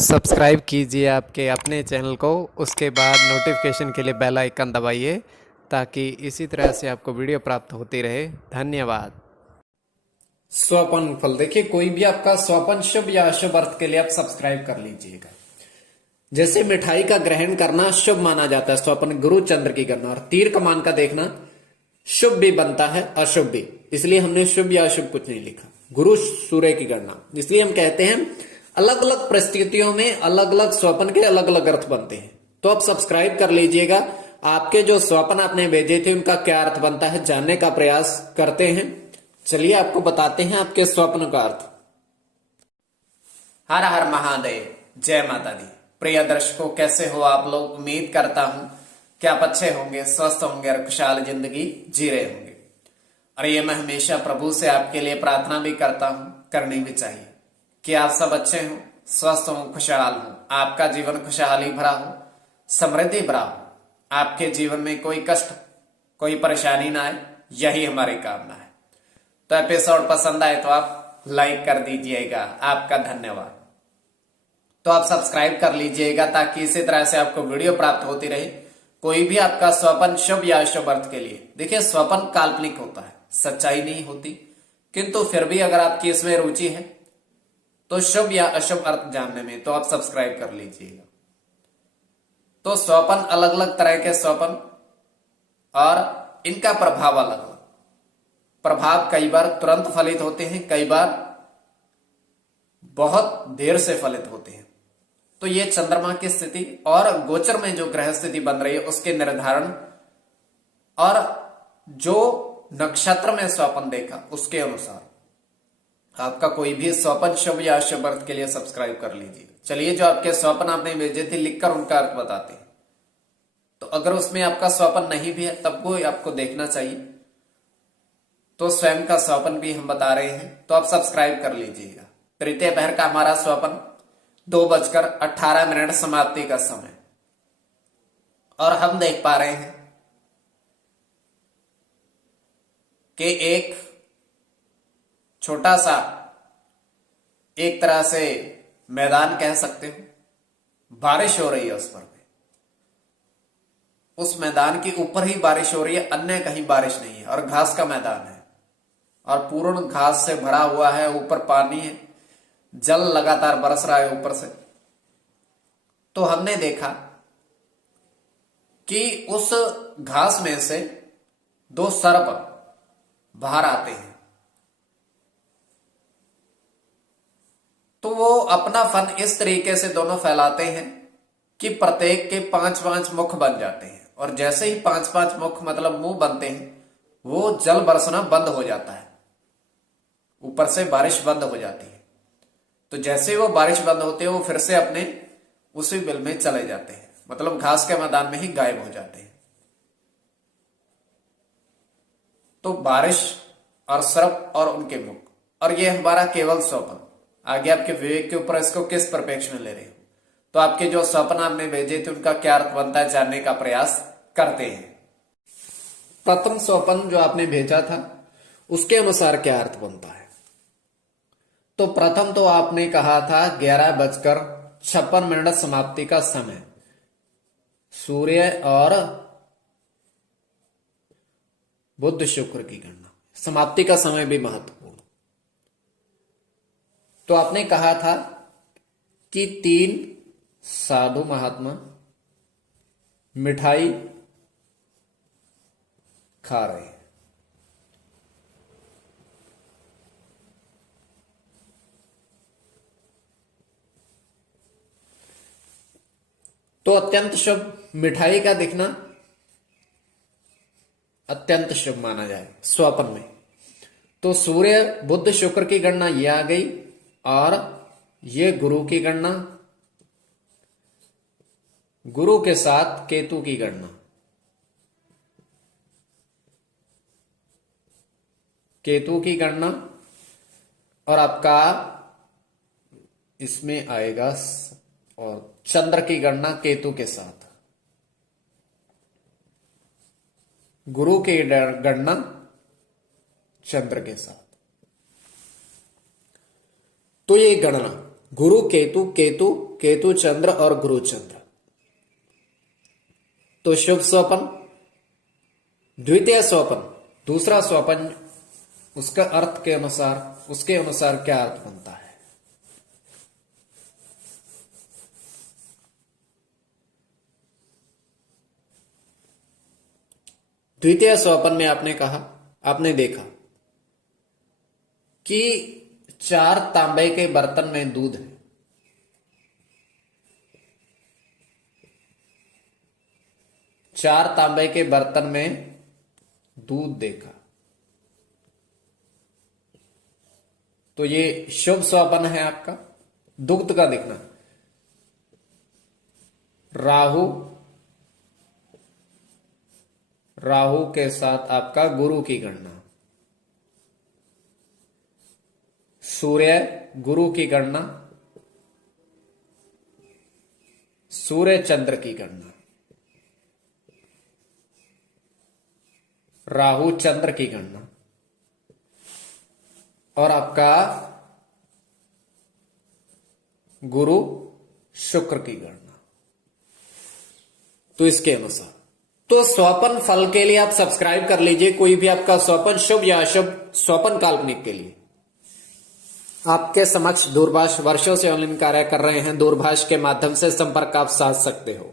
Subscribe कीजिए आपके अपने चैनल को, उसके बाद नोटिफिकेशन के लिए बेल आइकन दबाइए ताकि इसी तरह से आपको वीडियो प्राप्त होती रहे। धन्यवाद। स्वपन फल देखिए, कोई भी आपका स्वपन शुभ या अशुभ अर्थ के लिए आप सब्सक्राइब कर लीजिएगा। जैसे मिठाई का ग्रहण करना शुभ माना जाता है, स्वपन गुरु चंद्र की गणना, और तीर कमान का देखना शुभ भी बनता है अशुभ भी, इसलिए हमने शुभ या अशुभ कुछ नहीं लिखा। गुरु सूर्य की गणना, इसलिए हम कहते हैं अलग अलग परिस्थितियों में अलग अलग स्वप्न के अलग अलग अर्थ बनते हैं। तो आप सब्सक्राइब कर लीजिएगा। आपके जो स्वप्न आपने भेजे थे उनका क्या अर्थ बनता है जानने का प्रयास करते हैं। चलिए आपको बताते हैं आपके स्वप्न का अर्थ। हर हर महादेव, जय माता दी। प्रिय दर्शकों, कैसे हो आप लोग? उम्मीद करता हूं कि आप अच्छे होंगे, स्वस्थ होंगे और खुशहाल जिंदगी जी रहे होंगे। और ये मैं हमेशा प्रभु से आपके लिए प्रार्थना भी करता हूं, करनी भी चाहिए कि आप सब अच्छे हों, स्वस्थ हों, खुशहाल हों, आपका जीवन खुशहाली भरा हो, समृद्धि भरा हो, आपके जीवन में कोई कष्ट कोई परेशानी ना आए, यही हमारी कामना है। तो एपिसोड पसंद आए तो आप लाइक कर दीजिएगा, आपका धन्यवाद। तो आप सब्सक्राइब कर लीजिएगा ताकि इसी तरह से आपको वीडियो प्राप्त होती रहे। कोई भी आपका स्वप्न शुभ या अशुभ अर्थ के लिए, देखिए स्वप्न काल्पनिक होता है, सच्चाई नहीं होती, किंतु फिर भी अगर आपकी इसमें रुचि है तो शुभ या अशुभ अर्थ जानने में तो आप सब्सक्राइब कर लीजिएगा। तो स्वप्न अलग अलग तरह के स्वप्न और इनका प्रभाव अलग अलग। प्रभाव कई बार तुरंत फलित होते हैं, कई बार बहुत देर से फलित होते हैं। तो ये चंद्रमा की स्थिति और गोचर में जो ग्रह स्थिति बन रही है उसके निर्धारण और जो नक्षत्र में स्वप्न देखा उसके अनुसार आपका कोई भी स्वप्न शुभ या अशुभ अर्थ के लिए सब्सक्राइब कर लीजिए। चलिए, जो आपके स्वप्न आपने भेजे थे लिखकर उनका अर्थ बताते हैं। तो अगर उसमें आपका स्वप्न नहीं भी है तब को आपको देखना चाहिए। तो स्वयं का स्वप्न भी हम बता रहे हैं, तो आप सब्सक्राइब कर लीजिएगा। तृतीय पहर का हमारा स्वप्न 2:18 समाप्ति का समय, और हम देख पा रहे हैं कि एक छोटा सा एक तरह से मैदान कह सकते हो, बारिश हो रही है उस पर। उस मैदान के ऊपर ही बारिश हो रही है, अन्य कहीं बारिश नहीं है, और घास का मैदान है और पूर्ण घास से भरा हुआ है। ऊपर पानी है, जल लगातार बरस रहा है ऊपर से। तो हमने देखा कि उस घास में से 2 सर्प बाहर आते हैं। तो वो अपना फन इस तरीके से दोनों फैलाते हैं कि प्रत्येक के 5-5 मुख बन जाते हैं, और जैसे ही 5-5 मुख मतलब मुंह बनते हैं, वो जल बरसना बंद हो जाता है, ऊपर से बारिश बंद हो जाती है। तो जैसे वो बारिश बंद होती है वो फिर से अपने उसी बिल में चले जाते हैं, मतलब घास के मैदान में ही गायब हो जाते हैं। तो बारिश और सर्प और उनके मुख, और ये हमारा केवल स्वप्न। आगे आपके विवेक के ऊपर इसको किस परिप्रेक्ष्य में ले रहे हो। तो आपके जो स्वप्न आपने भेजे थे उनका क्या अर्थ बनता है जानने का प्रयास करते हैं। प्रथम स्वप्न जो आपने भेजा था उसके अनुसार क्या अर्थ बनता है। तो प्रथम तो आपने कहा था 11:56 समाप्ति का समय, सूर्य और बुध शुक्र की गणना, समाप्ति का समय भी महत्वपूर्ण। तो आपने कहा था कि 3 साधु महात्मा मिठाई खा रहे हैं। तो अत्यंत शुभ, मिठाई का दिखना अत्यंत शुभ माना जाए स्वप्न में। तो सूर्य बुध शुक्र की गणना ये आ गई, और ये गुरु की गणना, गुरु के साथ केतु की गणना, केतु की गणना, और आपका इसमें आएगा और चंद्र की गणना केतु के साथ, गुरु की गणना चंद्र के साथ। तो ये गणना गुरु केतु, केतु केतु चंद्र और गुरु चंद्र। तो शुभ स्वपन, द्वितीय स्वपन, दूसरा स्वपन, उसका अर्थ के अनुसार, उसके अनुसार क्या अर्थ बनता है। द्वितीय स्वपन में आपने कहा, आपने देखा कि 4 तांबे के बर्तन में दूध है। 4 तांबे के बर्तन में दूध देखा, तो ये शुभ स्वपन है आपका। दुग्ध का देखना, राहु के साथ आपका गुरु की गणना, सूर्य गुरु की गणना, सूर्य चंद्र की गणना, राहु चंद्र की गणना, और आपका गुरु शुक्र की गणना। तो इसके अनुसार तो स्वपन फल के लिए आप सब्सक्राइब कर लीजिए। कोई भी आपका स्वपन शुभ या अशुभ स्वपन काल्पनिक के लिए आपके समक्ष दूरभाष वर्षों से ऑनलाइन कार्य कर रहे हैं। दूरभाष के माध्यम से संपर्क आप साध सकते हो।